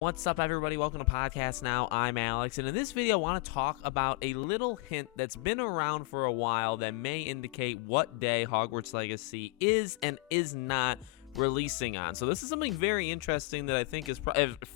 What's up, everybody? Welcome to Podcast Now. I'm Alex, and in this video, I want to talk about a little hint that's been around for a while that may indicate what day Hogwarts Legacy is and is not releasing on. So this is something very interesting that I think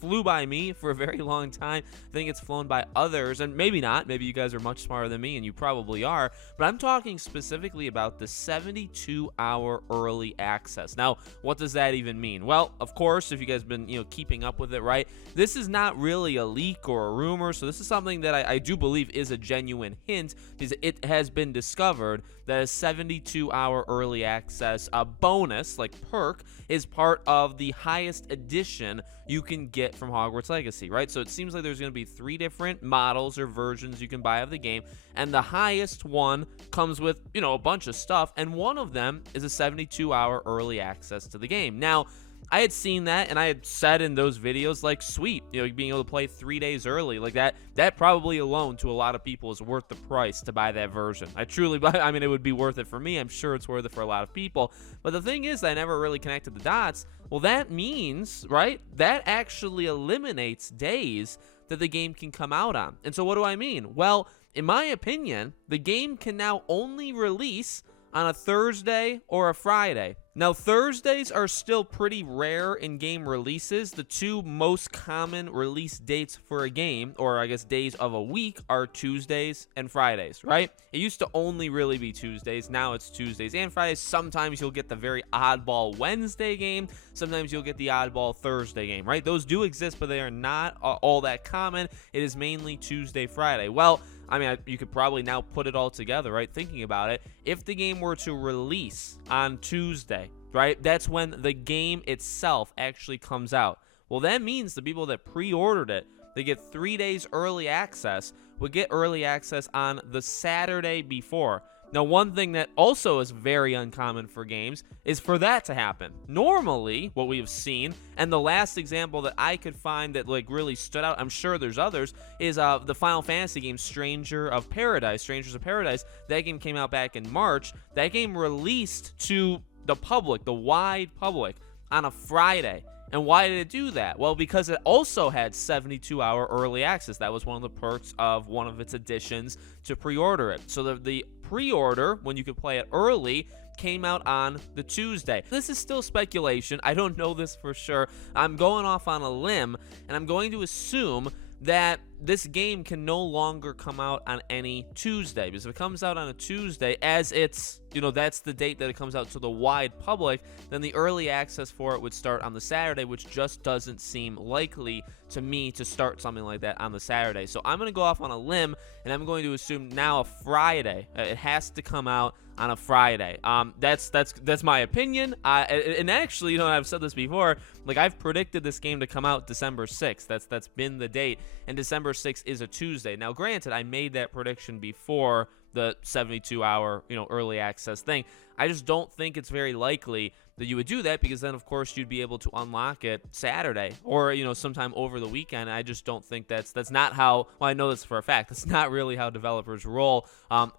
flew by me for a very long time. I think it's flown by others, and maybe not. Maybe you guys are much smarter than me, and you probably are. But I'm talking specifically about the 72-hour early access. Now, what does that even mean? Well, of course, if you guys have been keeping up with it, right? This is not really a leak or a rumor. So this is something that I do believe is a genuine hint, because it has been discovered that a 72-hour early access bonus, like perk, is part of the highest edition you can get from Hogwarts Legacy, right? So it seems like there's going to be 3 different models or versions you can buy of the game, and the highest one comes with, a bunch of stuff, and one of them is a 72-hour early access to the game. Now, I had seen that, and I had said in those videos, like, sweet, being able to play 3 days early, like that probably alone to a lot of people is worth the price to buy that version. It would be worth it for me. I'm sure it's worth it for a lot of people. But the thing is, I never really connected the dots. Well, that means, right, that actually eliminates days that the game can come out on. And so what do I mean? Well, in my opinion, the game can now only release on a Thursday or a Friday. Now, Thursdays are still pretty rare in game releases. The 2 most common release dates for a game, or I guess days of a week, are Tuesdays and Fridays, right? It used to only really be Tuesdays. Now it's Tuesdays and Fridays. Sometimes you'll get the very oddball Wednesday game. Sometimes you'll get the oddball Thursday game, right? Those do exist, but they are not all that common. It is mainly Tuesday, Friday. Well, you could probably now put it all together, right? Thinking about it, if the game were to release on Tuesday, right, that's when the game itself actually comes out. Well, that means the people that pre-ordered it, they get 3 days early access, would get early access on the Saturday before. Now, one thing that also is very uncommon for games is for that to happen. Normally, what we have seen, and the last example that I could find that really stood out, I'm sure there's others, is the Final Fantasy game Strangers of Paradise. That game came out back in March. That game released to the public, the wide public, on a Friday. And why did it do that? Well, because it also had 72-hour early access. That was one of the perks of one of its additions to pre-order it. So the pre-order, when you could play it early, came out on the Tuesday. This is still speculation. I don't know this for sure. I'm going off on a limb, and I'm going to assume that this game can no longer come out on any Tuesday, because if it comes out on a Tuesday, as it's, that's the date that it comes out to the wide public, then the early access for it would start on the Saturday, which just doesn't seem likely to me to start something like that on the Saturday. So I'm going to go off on a limb, and I'm going to assume now a Friday. It has to come out on a Friday. That's my opinion. And actually, I've said this before, I've predicted this game to come out December 6th. That's been the date, and December 6th is a Tuesday. Now, granted, I made that prediction before the 72-hour, early access thing. I just don't think it's very likely that you would do that, because then, of course, you'd be able to unlock it Saturday or, sometime over the weekend. I just don't think that's not how, well, I know this for a fact. That's not really how developers roll,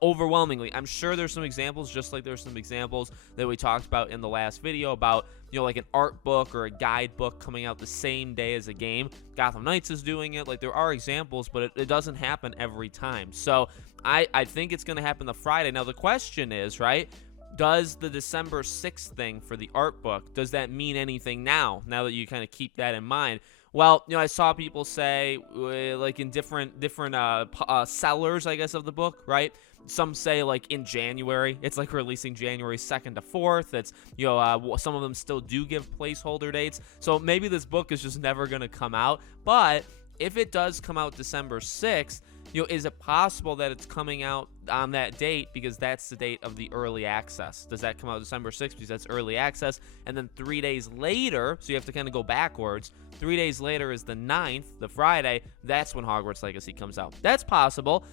overwhelmingly. I'm sure there's some examples, just like there's some examples that we talked about in the last video about, like an art book or a guidebook coming out the same day as a game. Gotham Knights is doing it. There are examples, but it doesn't happen every time. So I think it's going to happen the Friday. Now, the question is, right, does the December 6th thing for the art book, does that mean anything now that you kind of keep that in mind? Well, I saw people say, in different sellers, I guess, of the book, right? Some say, in January. It's, releasing January 2nd to 4th. It's, some of them still do give placeholder dates. So maybe this book is just never going to come out. But if it does come out December 6th, is it possible that it's coming out on that date because that's the date of the early access? Does that come out December 6th because that's early access? And then 3 days later, so you have to kind of go backwards, 3 days later is the 9th, the Friday. That's when Hogwarts Legacy comes out. That's possible.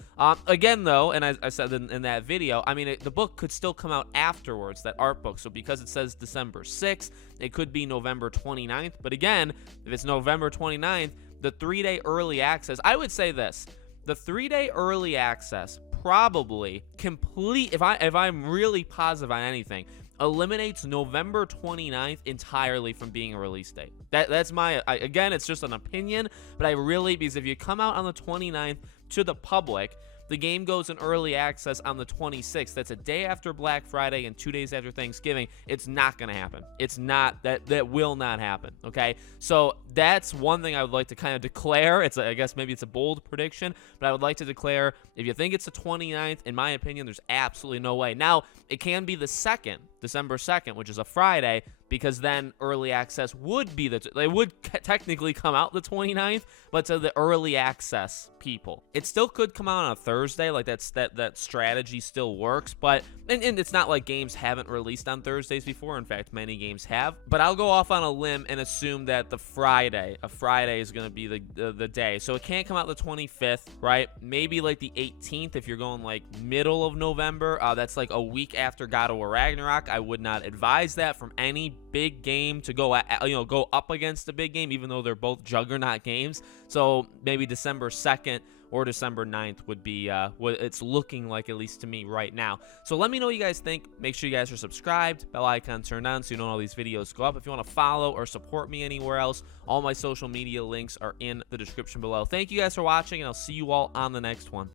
Again, though, and I said in that video, the book could still come out afterwards, that art book. So because it says December 6th, it could be November 29th. But again, if it's November 29th, the 3-day early access, I would say this. The 3-day early access probably if I'm really positive on anything, eliminates November 29th entirely from being a release date. That's my, again, it's just an opinion, but I really, because if you come out on the 29th to the public, the game goes in early access on the 26th. That's a day after Black Friday and 2 days after Thanksgiving. It's not going to happen. It's not, that will not happen, okay? So that's one thing I would like to kind of declare. I guess maybe it's a bold prediction, but I would like to declare, if you think it's the 29th, in my opinion, there's absolutely no way. Now, it can be the 2nd, December 2nd, which is a Friday, because then early access would be they would technically come out the 29th, but to the early access people. It still could come out on a Thursday, like that strategy still works, but and it's not like games haven't released on Thursdays before. In fact, many games have. But I'll go off on a limb and assume that a Friday is going to be the day. So it can't come out the 25th, right? Maybe like the 18th if you're going like middle of November. That's like a week after God of War Ragnarok. I would not advise that from any big game to go up against a big game, even though they're both juggernaut games. So maybe December 2nd or December 9th would be what it's looking like, at least to me right now. So let me know what you guys think. Make sure you guys are subscribed, bell icon turned on so you know all these videos go up. If you want to follow or support me anywhere else, all my social media links are in the description below. Thank you guys for watching, and I'll see you all on the next one.